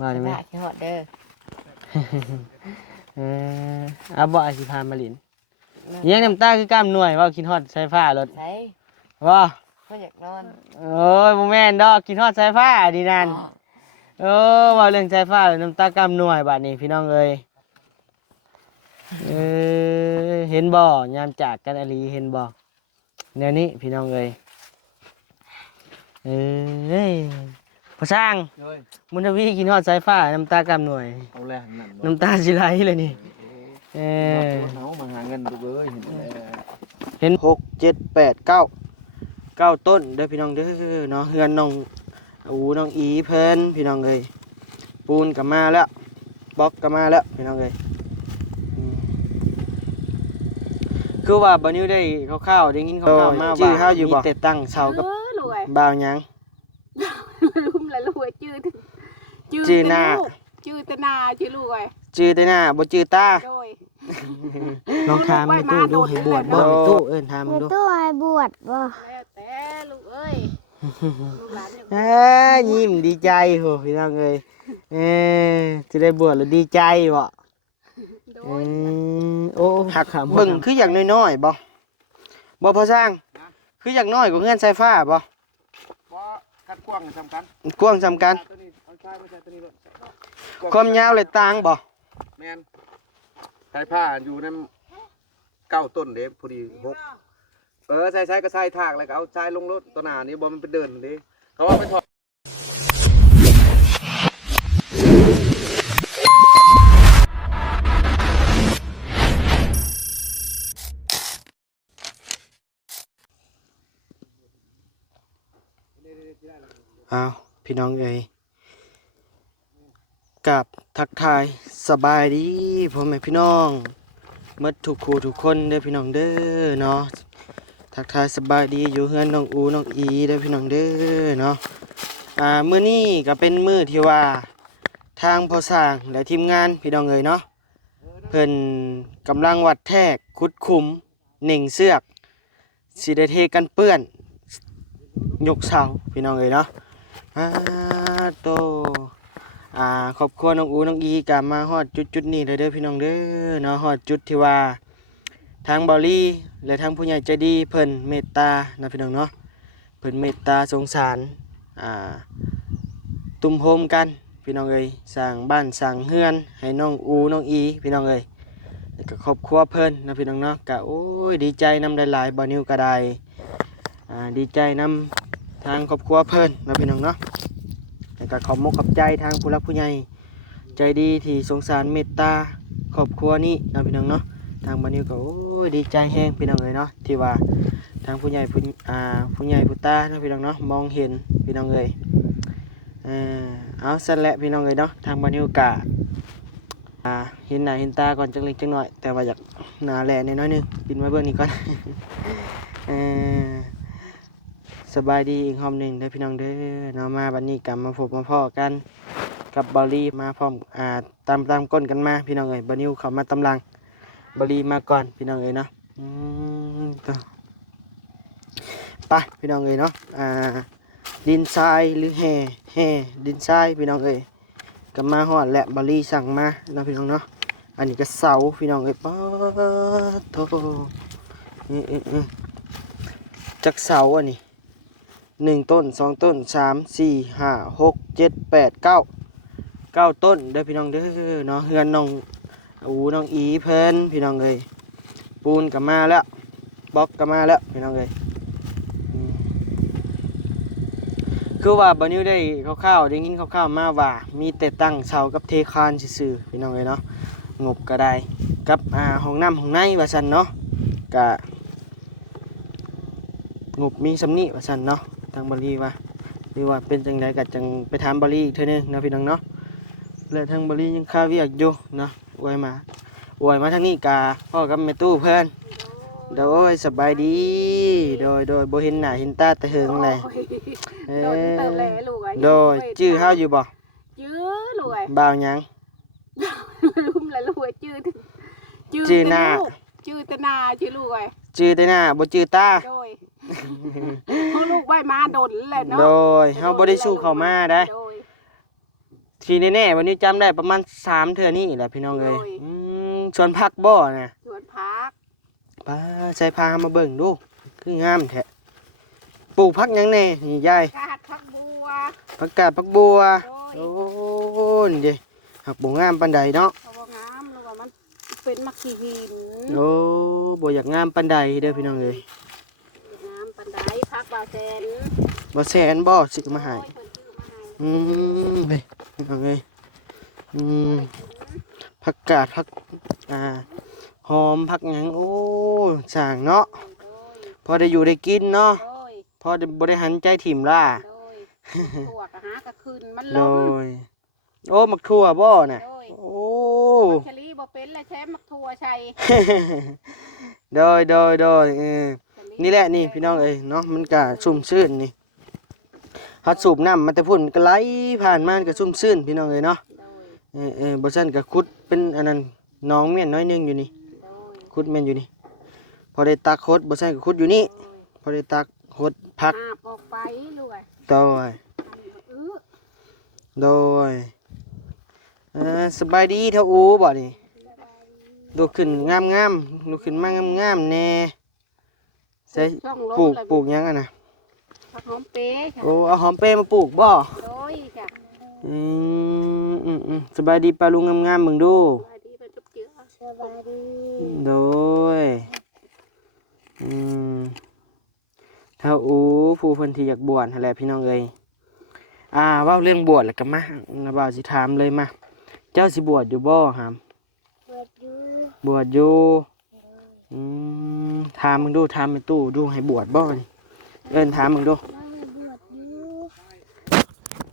ว่าได้ไหม ขี้ฮอดเด้อ เอาบ่สิพามาลินยังน้ำตาคือกล้ามหน่วยว่ากินฮอดสายฟ้ารถ ใส่ ว่า เพิ่นอยากนอน โอ้ยบ่แม่นดอกกินฮอดสายฟ้าดีนั่นว่าเรื่องสายฟ้าน้ำตากล้ามหน่วยบัดนี้พี่น้องเอ้ยเห็นบ่ยามจากกันอลีเห็นบ่แนวนี้พี่น้องเอ้ยพอสร้างมุนทวีกินฮอดสายฟ้าน้ำตากล้ามหน่วย เอาแรงนั่น น้ำตาสิไหลเลยนี่เอามาหาเงินดูเอ้ย เห็น6 7 8 9ต้นเด้อพี่น้องเด้อเนาะเฮือนน้องน้องอีเพิ่นพี่น้องเอ้ยปูนก็มาแล้วบล็อกก็มาแล้วพี่น้องเอ้ยคือว่าบ่นิวได้คร่าวๆได้ยินคร่าวๆมาว่ามีแต่ตั้งเสากับบ่าวหยัง ลืมแล้วลูกชื่อ ชื่อหน้า ชื่อตนาชื่อลูกไอ้ ชื่อแต่หน้าบ่ชื่อตา โดย ลองถามไปตู้ดูให้บวชบ่ไปตู้ถาม ไป ดู ตู้ให้บวชบ่ แล้วแต่ลูกเอ้ยลูกหลานอย่าง ยิ้มดีใจโหพี่น้องเอ้ยจะได้บวชแล้วดีใจบ่ โดย โอ้หักเบิ่งคืออย่างน้อยๆบ่พอสร้างคืออย่างน้อยกว่าเงินไฟฟ้าบ่ เพราะกัดกว้างสำคัญ กว้างสำคัญ ตัวนี้เอาชายมาใส่ตัวนี้เลย ความยาวเลยต่างบ่ แมนสายผ้าอยู่นั่น9 ต้นเด้พอดี6ใส่ก็ใส่ถากแล้วก็เอาชายลงรถตัวหน้านี้บ่มันไปเดินเด้เขาว่าไปถอด อ้าวพี่น้องเอ้ยกับทักทายสบายดีพ่อแม่พี่น้องหมดทุกคู่ทุกคนเด้อพี่น้องเด้อเนาะทักทายสบายดีอยู่เฮือนน้องน้องอีเด้อพี่น้องเด้อเนาะมื้อนี้ก็เป็นมื้อที่ว่าทางพ่อสร้างและทีมงานพี่น้องเอ้ยเนาะเพิ่นกำลังวัดแทกขุดขุมเหน่งเสือกสิได้เทกันเปื้อนยกเสาพี่น้องเอ้ยเนาะโตครอบครัวน้องน้องอีกะมาฮอดจุดนี้เลยเด้อพี่น้องเด้อเนาะฮอดจุดที่ว่าทางเบาลี่และทางผู้ใหญ่ใจดีเพิ่นเมตตานะพี่น้องเนาะเพิ่นเมตตาสงสารตุ้มโฮมกันพี่น้องเอ้ยสร้างบ้านสร้างเฮือนให้น้องน้องอีพี่น้องเอ้ยแล้วก็ครอบครัวเพิ่นนะพี่น้องเนาะกะโอ้ยดีใจนำหลายๆบ่นิวก็ได้ดีใจนำทางครอบครัวเพิ่นนะพี่น้องเนาะแล้วก็ขอบมกขอบใจทางผู้รักผู้ใหญ่ใจดีที่สงสารเมตตาครอบครัวนี้นะพี่น้องเนาะทางบ่นิวก็โอ้ยดีใจแฮงพี่น้องเอ้ยเนาะที่ว่าทางผู้ใหญ่ผู้ใหญ่ผู้ตานะพี่น้องเนาะมองเห็นพี่น้องเอ้ยเอาสั่นแหละพี่น้องเอ้ยเนาะทางบ่นิวกะเห็นหน้าเห็นตาก่อนจังเล็กจังน้อยแต่ว่าอยากหน้าแหล่น้อยนึงปินไว้เบิ่งนี่ก่อน สบายดีอีกรอบหนึ่งได้พี่น้องเด้อเนาะมาบัดนี้กลับมาพบมาพ่อกันกับบอลลี่มาพร้อมตามก้นกันมาพี่น้องเอ้ยบอลนิวเข้ามาตำลังบอลลี่มาก่อนพี่น้องเอ้ยเนาะไปพี่น้องเอ้ยเนาะดินทรายหรือแห่ดินทรายพี่น้องเอ้ยกลับมาฮอดและบอลลี่สั่งมาเนาะพี่น้องเนาะอันนี้ก็เสาพี่น้องเอ้ยป๊าโถจักเสาอันนี้1 ต้น 2 ต้น 3 4 5 6 7 8 9ต้นเด้อพี่น้องเด้อเนาะเฮือนน้องน้องอีเพิ่นพี่น้องเอ้ยปูนก็มาแล้วบล็อกก็มาแล้วพี่น้องเอ้ยคือว่าบ่นิวได้คร่าวๆได้ยินคร่าวๆมาว่ามีแต่ตั้งเสากับเทคานซื่อๆพี่น้องเอ้ยเนาะงบก็ได้กับห้องน้ำห้องในว่าซั่นเนาะก็งบมีสำนี้ว่าซั่นเนาะทางบริว่าหรือว่าเป็นจังไดก็จังไปถามบริอีกเทื่อนึงนะพี่น้องเนาะและทางบริยังค่าเวียกอยู่นะอวยมาทางนี้กาพ่อกับแม่ตู้เพิ่นโดยสบายดีโดยบ่เห็นหน้าเห็นตาแต่เฮิงเลยโดยเติมแหล่ลูกไอ้ โดยชื่อเฮาอยู่บ่ ชื่อลูกไอ้ บ่าวหยัง ลืมแล้วลูกชื่อ ชื่อหน้า ชื่อตนาชื่อลูกไอ้ ชื่อแต่หน้าบ่ชื่อตา โดยเขาลูกใบมาโดนแหละเนาะ โดยเฮาบ่ได้สู้เข้ามาได้ ทีแน่ๆวันนี้จำได้ประมาณ3เทื่อนี่แหละพี่น้องเอ้ยสวนผักบ่น่ะ สวนพัก ป้าใส่พามาเบิ่งดูคืองามแท้ปลูกผักหยังแน่นี่ยาย กาดพักบัว ผักกาดผักบัว โดย โอ้นี่เด้หักบ่งามปานใดเนาะ เขาบอกงามหรือว่ามันเป็นมักขี้หิน โอ้บ่อยากงามปานใดเด้อพี่น้องเอ้ย งามปันไดพักบาแสน บ่แสนบ่สิมาให้ โอ้ยเพิ่นซื้อมาให้ เด้พี่น้องเอ้ยผักกาดผักหอมผักหยังโอ้สร้างเนาะ โดย พอได้อยู่ได้กินเนาะ โดย พอได้บ่ได้หันใจถิ่มล่ะ โดยถั่วกะหากะคืนมัน โด ล้ม ยโอ้มักทั่วบ่น่ะ โดย โอ้ ชลีบ่เป็นแล้วแช้มักถั่วชัย โดยนี่แหละนี่พี่น้องเอ้ยเนาะมันก็ชุ่มชื่นนี่ฮัดสูบน้ำมันแต่พุ่นก็ไหลผ่านมามันก็ชุ่มชื่นพี่น้องเอ้ยเนาะ โดย บ่ซั่นก็ขุดเป็นอันนั้นหน้องเม่นน้อยหนึงอยู่นี่ โดย ขุดแม่นอยู่นี่พอได้ตักโคดบ่ซั่นก็ขุดอยู่นี่พอได้ตักโคดพัก อาบออกไปลูกไอ้ โดย อื้อ โดยสบายดีเท่าอูบ่นี่ดูขึ้นงามๆดูขึ้นมางามๆแน่ใส่ ช่องล ปลู ม ก เลย ปลูกหยังอ่ะนะ ผักหอมเป๊ะค่ะ โอ้เอาหอมเปรย์มาปลูกบ่ โดยจ้ะ สบายดีปลาลุงงามๆมึงดู สบายดีเป็นจุ๊บเจือสบายดี โดยเท่าอูผู้เพิ่นที่อยากบวชนั่นแหละพี่น้องเอ้ยเว้าเรื่องบวชแล้วก็มานะบ่าวสิถามเลยมาเจ้าสิบวชอยู่บ่หาม เปิดอยู่ บวชอยู่ถามมึงดูถามไปตู้ดูให้บวชบ่นี่เอิ้นถามมึงดู บวชอยู่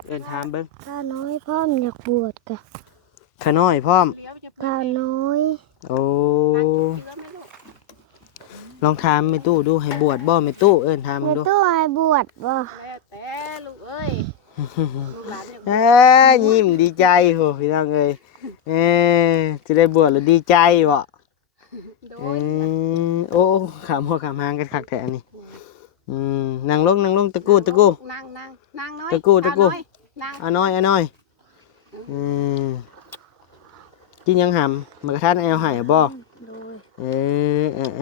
เอิ้นถามเบิ่ง ข้าน้อยพ่อมอยากบวชกะ ขาน้อยพร้อม เดี๋ยวจะไป ข้าน้อย โอ้ นั่งจุ๊บเจือไหมลูก ลองถามไปตู้ดูให้บวชบ่ไม่ตู้เอิ้นถามมึ แม่ งดู ตู้ให้บวชบ่ แล้วแต่ลูกเอ้ยลูกหลานเนี่ย ยิ้มดีใจโหพี่น้องเอ้ยจะได้บวชแล้วดีใจบ่ โด อื ย โอ้ขามหัวขามหางกันคักแท้อันนี้นั่งลงตะกู้ นั่งน้อย ตะกู้ เอาน้อยนั่ง เอาน้อยกินยังหำมากระทันเอาให้บ่ โด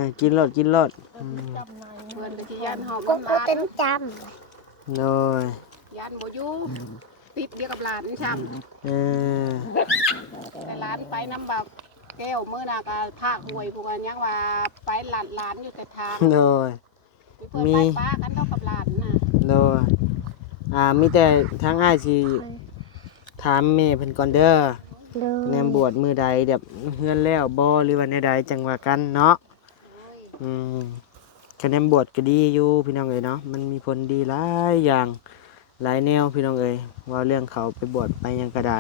ย กินรส เพื่อนไปที่ยันหอม ก็ น้ำหลาน เต็มจ เลย ยันบ่อยู่ติดเดียวกับหลานช้ำแต่หลานไปน้ำแบบแก้วมื้อน่ะก็ภาคหวยพวกอันยังว่าไปหลานอยู่แต่ทาง เลย เพื่อนไปป้ากันเท่ากับหลานน่ะ เลยมีแต่ทางอ้ายสิถามแม่เพิ่นก่อนเด้อ ำโดย แนมบวชมือใดแบบเฮือนแล้วบ่หรือว่าในใดจังว่ากันเนาะคะแนนบวชก็ดีอยู่พี่น้องเอ้ยเนาะมันมีผลดีหลายอย่างหลายแนวพี่น้องเอ้ยว่าเรื่องเขาไปบวชไปหยังก็ได้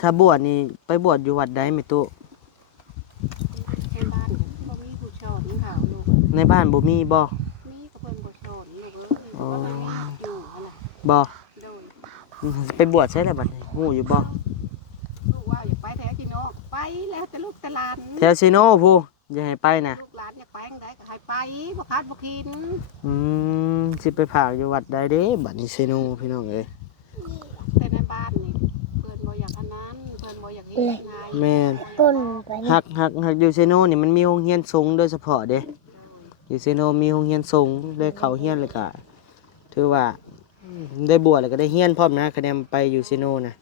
ถ้าบวชนี่ไปบวชอยู่วัดใดไม่ตู้ ในบ้านบ่มีผู้สอนเขาลูก ในบ้านบ่มีบ่ มีก็เพิ่นบ่สอนลูกเอ้ยว่ามันมีอยู่นั่นแหละ บ่ โดย ไปบวชใช่แล้วบัดนี้ฮู้อยู่บ่ ลูกว่าอยากไปแถวที่โนไปแล้วแต่ลูกแต่หลาน แถวซิโนผู้อย่าให้ไปนะ ลูกหลานอยากไปทางใดก็ให้ไปบ่คาดบ่คิด สิไปผากอยู่วัดใดเด้บัดนี้ซิโนพี่น้องเอ้ย แต่ในบ้านนี่เพิ่นบ่อยากอันนั้นเพิ่นบ่อยากเฮ็ดง่าย แม่น ต้นไปนี่ หักอยู่ซิโนนี่มันมีโรงเรียนสงฆ์โดยเฉพาะเด้อยู่ซิโนมีโรงเรียนสงฆ์ได้เข้าเรียนเลยก็ถือว่าได้บวชแล้วก็ได้เรียนพร้อมนะคะแนนไปอยู่ซิโนนะ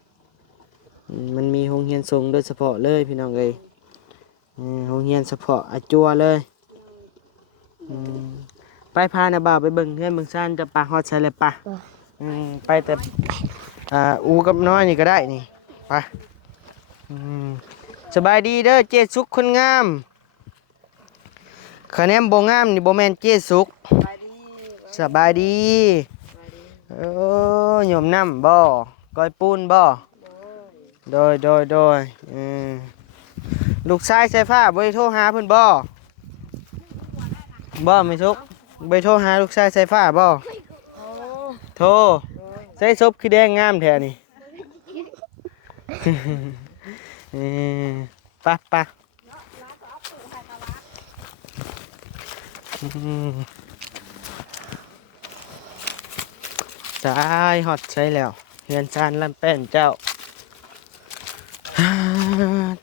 มันมีโรงเรียนสงฆ์โดยเฉพาะเลยพี่น้องเอ้ยโรงเรียนเฉพาะอาจัวเลยไปพานะบ่าวไปเบิ่งเพื่อนเบิ่งซ่านจะปะฮอดใช่เลยปะไปแต่อูกับน้อยนี่ก็ได้นี่ไปสบายดีเด้อเจสุกคนงามคะแนนบ่งามนี่บ่แม่นเจสุกสบายดีโยมน้ำบ่ก้อยปูนบ่โดยลูกชายใส่ผ้าบ่ได้โทรหาเพิ่นบ่ไม่ทุกไปโทรหาลูกชายใส่ผ้าบ่โทรใส่ซบคือแดงงามแท้นี่ ไป ตายฮอดใช้แล้วเฮือนจานลำแป้นเจ้า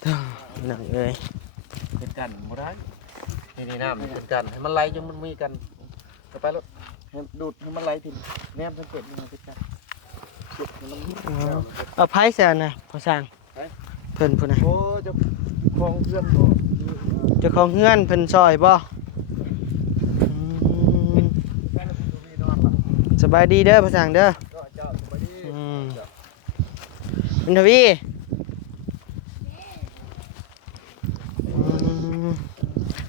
ต้องหนังเอ้ย เป็นกันบ่ได้นี่น้ำเป็นกันให้มันไหลจนมันมีกันไปแล้วให้ดูดให้มันไหลถึงแนมสังเกตมันเป็นกันจุดให้มัน เอาไผ่แซนนะพอสร้างเพิ่นพุ่นนะ โอ้จะคลองเพื่อนบ่ เจ้าของเฮือนเพิ่นซอยบ่อืมสบายดีเด้อพอสร้างเด้อ เจ้าสบายดี บุญทวี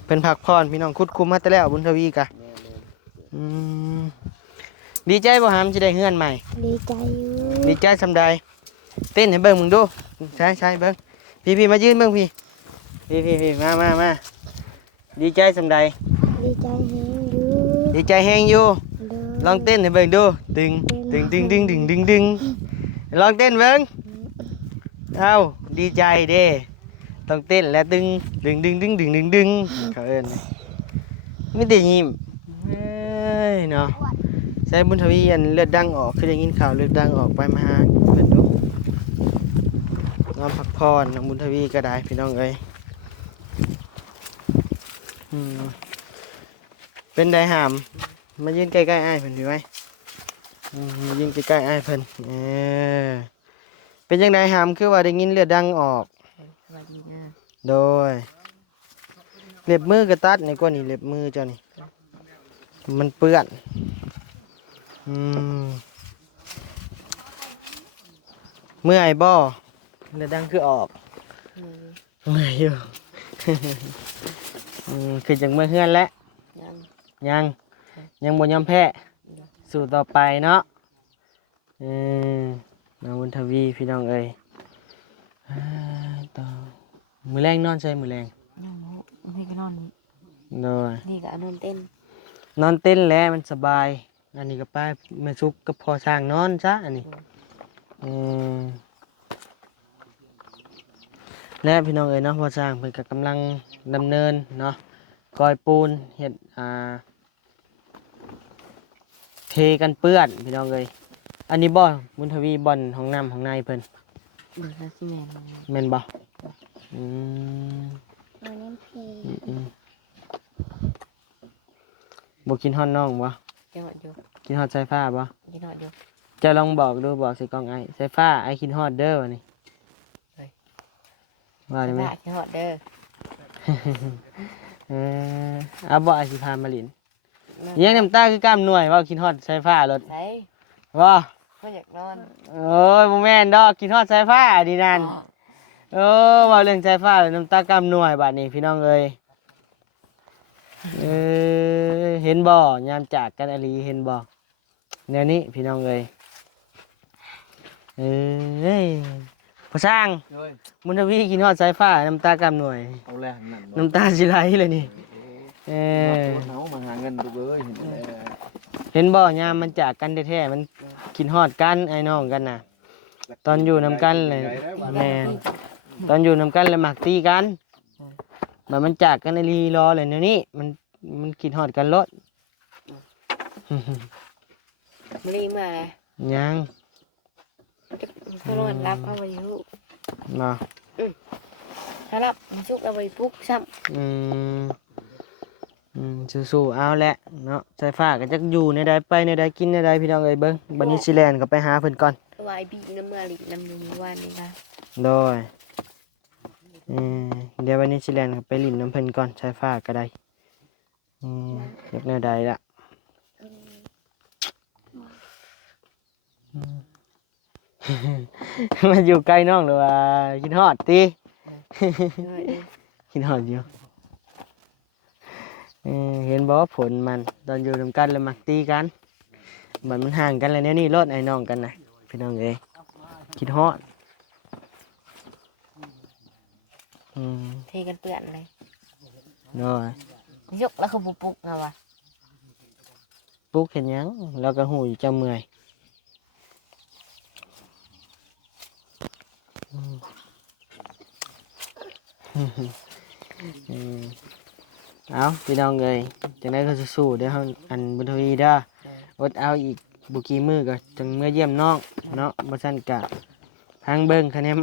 เป็นผักพรพี่น้องคุดคุมมาแต่แล้วบุญทวีกะอืมดีใจบ่หามสิได้เฮือนใหม่ ดีใจอยู่ ดีใจสำใดเต้นให้เบิ่งมึงดูใช่เบิ่งพี่มายืนเบิ่งพี่มาดีใจสำใด ดีใจแฮงอยู่ ดีใจแฮงอยู่ โดย ลองเต้นให้เบิ่งดูตึงลองเต้นเบิ่งเอ้าดีใจเด้ต้องเต้นแล้วดึงเขาเอิ้นไม่ได้ยิ้มเอ้ยเนาะใช้บุญทวีอันเลือดดังออกคือได้ยินข่าวเลือดดังออกไปมาหาเพิ่นดูนอนพักผ่อนน้องบุญทวีก็ได้พี่น้องเอ้ยเป็นได้หามมายืนใกล้ๆอ้ายเพิ่นพี่ไว้มายืนใกล้ๆอ้ายเพิ่นเป็นจังไดหามคือว่าได้ยินเลือดดังออกโดยเล็บมือกระตัดนี่ก็นี่เล็บมือเจ้านี่มันเปื้อนเมื่อยบ่เลือดดังคือออกเมื่อยอยู่ คือจังเมื่อเฮือนแล้วยังบ่ยอมแพ้สู่ต่อไปเนาะน้องบุญทวีพี่น้องเอ้ยต่อมือแรงนอนใช่มือแรง นี่ก็นอน โดย นี่ก็นอนเต้น นอนเต้นแล้วมันสบายอันนี้ก็ป้าแม่ซุกก็พอสร้างนอนซะอันนี้และพี่น้องเอ้ยเนาะพอสร้างเพิ่นก็กำลังดำเนินเนาะกอยปูนเฮ็ดเทกันเปื้อนพี่น้องเอ้ยอันนี้บ่บุญทวีบ่อนห้องน้ำห้องในเพิ่น เบิดแล้วสิแม่น แม่นบ่เอาน้ำเพล บ่กินฮอดน้องบ่ กินฮอดอยู่ กินฮอดสายฟ้าบ่ กินฮอดอยู่ จะลองบอกดูบอกใส่กล่องไอ้สายฟ้าไอ้กินฮอดเด้อวะนี่ว่าได้ไหม กินฮอดเด้อ เออเอาบ่ไอ้สิพามาลินยังน้ำตาคือกล้ามหน่วยว่ากินฮอดสายฟ้ารถ ไหน ว่า บ่อยากนอน โอ้ยบ่แม่นดอกกินฮอดสายฟ้าดีนั่นว่าเรื่องสายฟ้าน้ำตากล้ามหน่วยบัดนี้พี่น้องเอ้ยเห็นบ่ยามจากกันอลีเห็นบ่แนวนี้พี่น้องเอ้ยพอสร้างมุนทวีกินฮอดสายฟ้าน้ำตากำหน่วย เอาแรงนั่น น้ำตาสิไหลเลยนี่ เฮามาหาเงินดูเอ้ย เห็นบ่ยามมันจากกันแท้ๆมันกินฮอดกันไอ้น้องกันน่ะตอนอยู่นำกันเลยแม่ตอนอยู่นำกันเลยมักตีกันแบบมันจากกันในรีรอเลยเดี๋ยวนี้มันกินฮอดกันรถ มื้อนี้มาแล้ว ยัง ก็นอนรับเอาไว้อยู่ มา ถ้ารับมันสุกเอาไว้ปลุกซ้ำ สู้ๆเอาแหละเนาะสายฟ้าก็จะอยู่ในใดไปในใดกินในใดพี่น้องเอ้ยเบิ่งบัดนี้สิแลนก็ไปหาเพิ่นก่อน วายบีน้ำมาลิน้ำอยู่เมื่อวานนี่ค่ะ โดยเดี๋ยววันนี้สิแลนก็ไปลิ้นน้ำเพิ่นก่อนสายฟ้าก็ได้อยากแนวใดล่ะมาอยู่ใกล้น้องหรือว่ากินฮอดติกินฮอดอยู่เห็นบ่ผลมันตอนอยู่นำกันแล้วมักตีกันบัดมันห่างกันแล้วแนวนี้รถไอ้น้องกันน่ะพี่น้องเอ้ยคิดฮอดเทกันเปื่อนเลย น้อย ยกแล้วคือปลุกเอาวะ ปลุกเห็นหยังแล้วก็หูอยู่เจ้าเมื่อยเอาพี่น้องเอ้ยจังได๋ก็สู้ๆเด้อเฮาอันบุญทวีเด้ออดเอาอีก บุกี้มือก็จังเมื่อเยี่ยมน้องเนาะบ่ซั่นกะทางเบิ่งคะแนน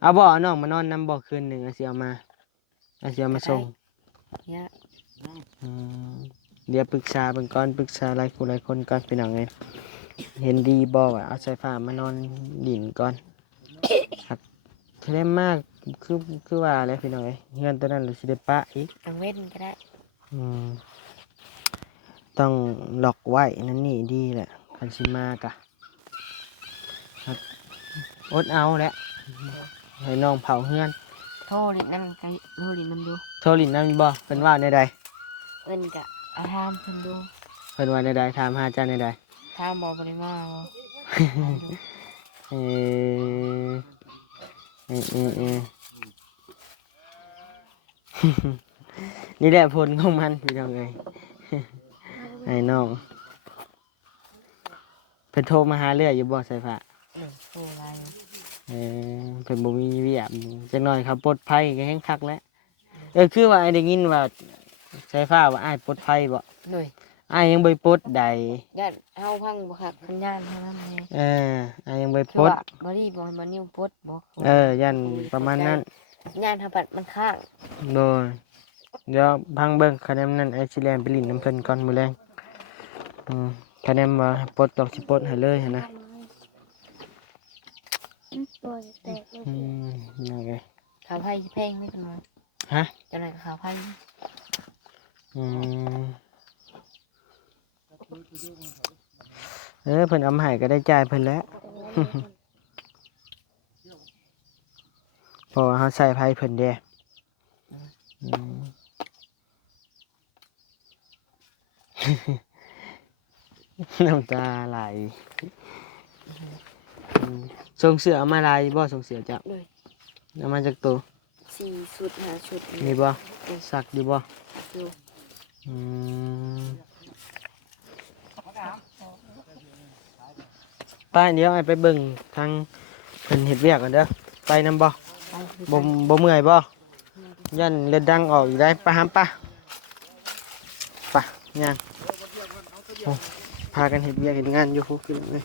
เอาบ่เอาน้องมานอนนํบ่คืนหนึงเอาสิเอามาส่ง เนี่ย อืมเดี๋ยวปรึกษาเบิ่งก่อนปรึกษาหลายผู้หลายคนก่อนพี่น้องเอ้ยเห็นดีบ่ว่าเอาสายฟ้ามานอนดินก่อนครับคะแนนมากคือว่าแล้วพี่น้องเอ้ยเฮือนตัวนั้นหรือสิได้ปะอีก กลางเว้นก็ได้ อืมต้องล็อกไว้นั่นนี่ดีแหละคันสิมากะครับอดเอาแหละให้น้องเผาเฮือน โทรลินนั่นไกโทรลินนั่นดู โทรลินนั่นบ่เพิ่นว่าในใด เอิ้นกะอาทามเพิ่นดู เพิ่นว่าในใดถามหาเจ้าในใด ทามบ่ได้มาบ่ เออเออ นี่แหละผลของมันพี่น้องเอ้ย ไอ้น้องเพิ่นโทรมาหาเรื่อยอยู่บ่สายฟ้า โทรไลน์ เพิ่นบ่มีเวียกจักหน่อยครับปลดภัยก็แฮงคักแล้วคือว่าไอ้ได้ยินว่าสายฟ้าว่าอ้ายปลดภัยบ่ หน่อย อ้ายยังบ่ปลดใด ญาติเฮาพังบ่คักคันญาติเฮานั้นแหละ อ้ายยังบ่ คื ป อ ลด ว่าบ่รีบ่ให้มานิ้วปลดบ่ ยันประมาณนั้น ญาติเฮาปัดมันข้าง โดยเดี๋ยวพังเบิ่งคะแนนนั้นไอ้สิแลนไปลิ้นน้ำเพิ่นก่อนมื้อแลงคะแนนว่าปลดดอกสิปลดให้เลยหั่นนะยังไง ขาวไผสิแพงไหมกันว่า ฮะ จังได๋ขาวไผ อืมเพิ่นเอามาให้ก็ได้จ่ายเพิ่นแล้ว เพราะว่าเขาใส่ไพ่เพิ่นเด้อืม น้ำตาไหลส่งเสือเอามาลายบ่ส่งเสือจับ เลย เอามาจากตัว 4ชุด5ชุด นี่บ่สักดีบ่ อยู่ อืมป้าเดี๋ยวไอ้ไปเบิ่งทางเพิ่นเฮ็ดเวียกกันเด้อไปนำบ่ ไปคือ บ่เมื่อยบ่ยันเลือดดังออกอยู่ได้ปะหามปะปะย่างโอ้พากันเฮ็ดเวียกเฮ็ดงานอยู่พุขึ้นเลย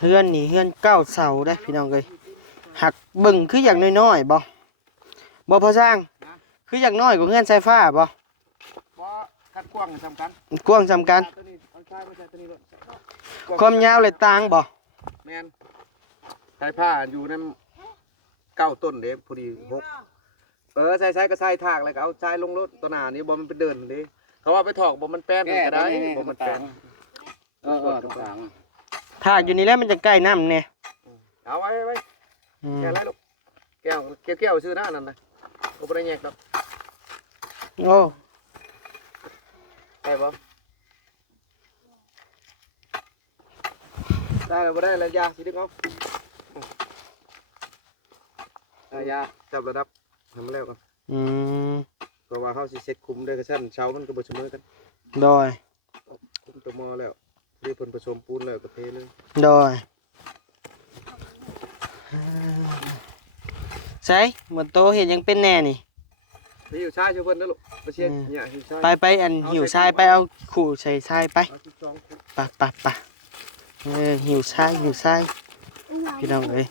เฮือนนี่เฮือนเก้าเสาได้พี่น้องเอ้ยหักเบิ่งคืออย่างน้อยๆบ่พอสร้างคืออย่างน้อยกว่าเฮือนไฟฟ้าบ่ บ่คัดกว้างสำคัญ กว้างสำคัญ ตัวนี้เอาชายมาใส่ตัวนี้ด้วย ความยาวเลยต่างบ่ แม่นสายผ้าอยู่นำ9ต้นเด้พอดี6ใส่ก็ใส่ทากแล้วก็เอาชายลงรถตัวหน้านี้บ่มันไปเดินเด้เขาว่าไปถอกบ่มันแป้นมันก็ได้บ่มันแป้นตรงกลาง ถ้าอยู่นี่แล้วมันจะใกล้น้ำแน่ เอาไว้ อืม แก้ไรลูกแก้วซื้อหน้านั่นนะกูไม่ได้แยกดอก โอ้ ได้ปะได้แล้วบ่ได้แล้วยาสิดึงเอายาจับระดับทำแล้วกัน อืม เพราะว่าเขาสิเช็คคุมได้กระชั้นเช้ามันก็บ่เสมอกัน โดย คุมตัวมอแล้วรีบผลผสมปูนแล้วก็เทเลย โดยใช่หมดโตเห็นยังเป็นแน่นี่ นี่อยู่ชายช่วยเพิ่นนะลูกไปเช็ดเนี่ยอยู่ชาย ไปอันหิวทรายไปเอาขู่ใส่ทรายไป เอา12คุม ปะหิวทรายพี่น้องเอ้ย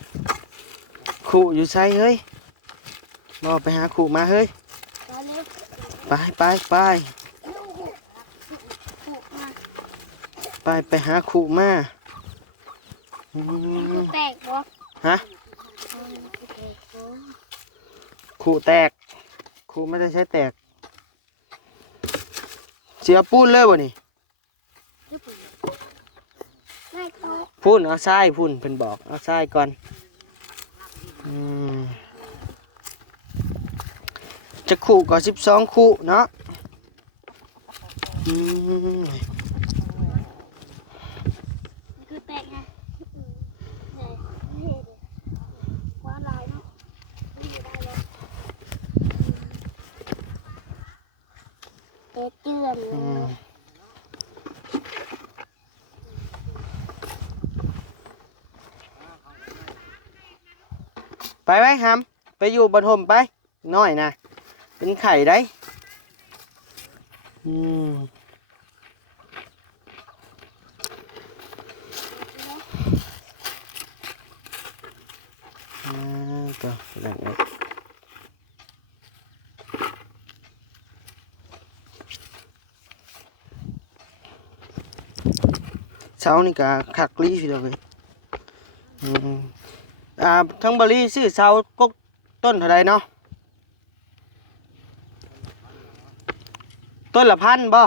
ขู่อยู่ทรายเฮ้ยบ่ไปหาขู่มาเฮ้ยไปหาขู่มาอืม แตกบ่ ฮะขู่แตกขู่ไม่ได้ใช้แตกเสียปูนเลยบ่นี่ ไม่ก็ พูนเอาทรายพูนเพิ่นบอกเอาทรายก่อนจะขู่ก็12ขู่เนาะอืม คือแตกไงว่าลายเนาะเตะเจือนเล อื ย มไปไหมฮัมไปอยู่บนห่มไปน้อยนะเป็นไข่ได้อืม นั่นเองเช้านี่ก็คักลีพี่น้องเลยทั้งบริซื้อเช้ากกต้นเท่าไรเนาะต้นละพันบ่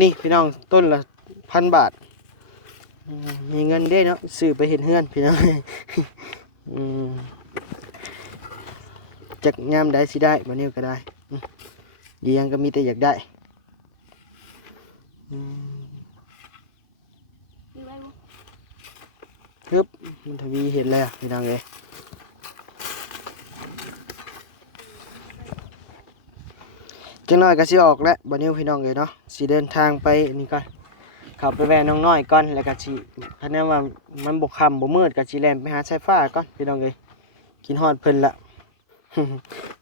นี่พี่น้องต้นละ1,000 บาทมีเงินได้เนาะซื้อไปเห็นเฮือนพี่น้องจักยามได้สิได้บ่นี้ก็ได้เดียงก็มีแต่อยากได้ฮึบมันทวีเห็นแล้วพี่น้องเอ้ยจังน้อยก็สิออกแล้วบ่นี้พี่น้องเอ้ยเนาะสิเดินทางไปนี่ก่อนขับไปแวะน้องน้อยก่อนแล้วก็สิถ้าแน่ว่ามันบ่ค่ำบ่มืดก็สิแล่นไปหาสายฟ้าก่อนพี่น้องเอ้ยกินฮอดเพิ่นละ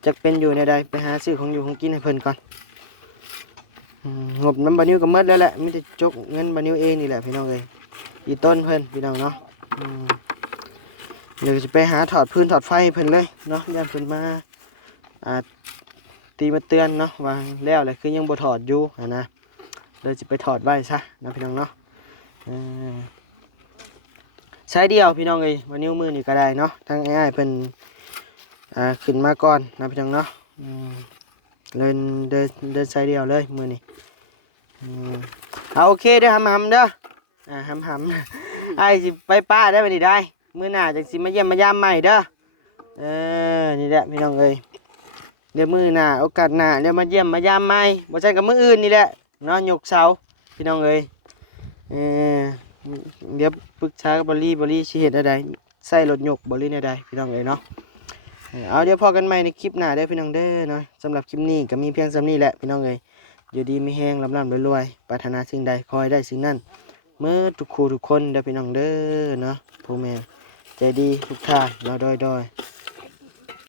จักเป็นอยู่ในใดไปหาซื้อของอยู่ของกินให้เพิ่นก่อนงบน้ำบานิวก็หมดแล้วแหละมีแต่จกเงินบานิวเองนี่แหละพี่น้องเอ้ยอีต้นเพิ่นพี่น้องเนาะเดี๋ยวจะไปหาถอดพื้นถอดไฟให้เพิ่นเลยเนาะย่านเพิ่นมาตีมาเตือนเนาะว่าแล้วแหละคือยังบ่ถอดอยู่นะเลยจะไปถอดไว้ซะนะพี่น้องเนาะใช้เดียวพี่น้องเอ้ยบานิวมือนี่ก็ได้เนาะทั้งAIเพิ่นขึ้นมาก่อนนะพี่น้องเนาะเดินใส่เดียวเลยมือนี่เอาโอเคเด้อหำเด้อหำไอ้สิไปป้าได้ไปนี่ได้มือหน้าจังสิมาเยี่ยมมายามใหม่เด้อนี่แหละพี่น้องเอ้ยเดี๋ยวมือหน้าโอกาสหน้าเดี๋ยวมาเยี่ยมมายามใหม่บ่ใช่กับมืออื่นนี่แหละเนาะยกเสาพี่น้องเอ้ยเดี๋ยวปรึกษากับบริสิเฮ็ดอะไรใส่รถยกบริใดพี่น้องเอ้ยเนาะเอาเดี๋ยวพอกันใหม่ในคลิปหน้าได้พี่น้องเด้อเนาะสำหรับคลิปนี้ก็มีเพียงส่ำนี้แหละพี่น้องเอ้ยอยู่ดีมีแห้งร่ำรวยปรารถนาสิ่งใดคอยได้สิ่งนั้นเมื่อทุกคู่ทุกคนได้พี่น้องเด้อเนาะพ่อแม่ใจดีทุกท่านเราโดย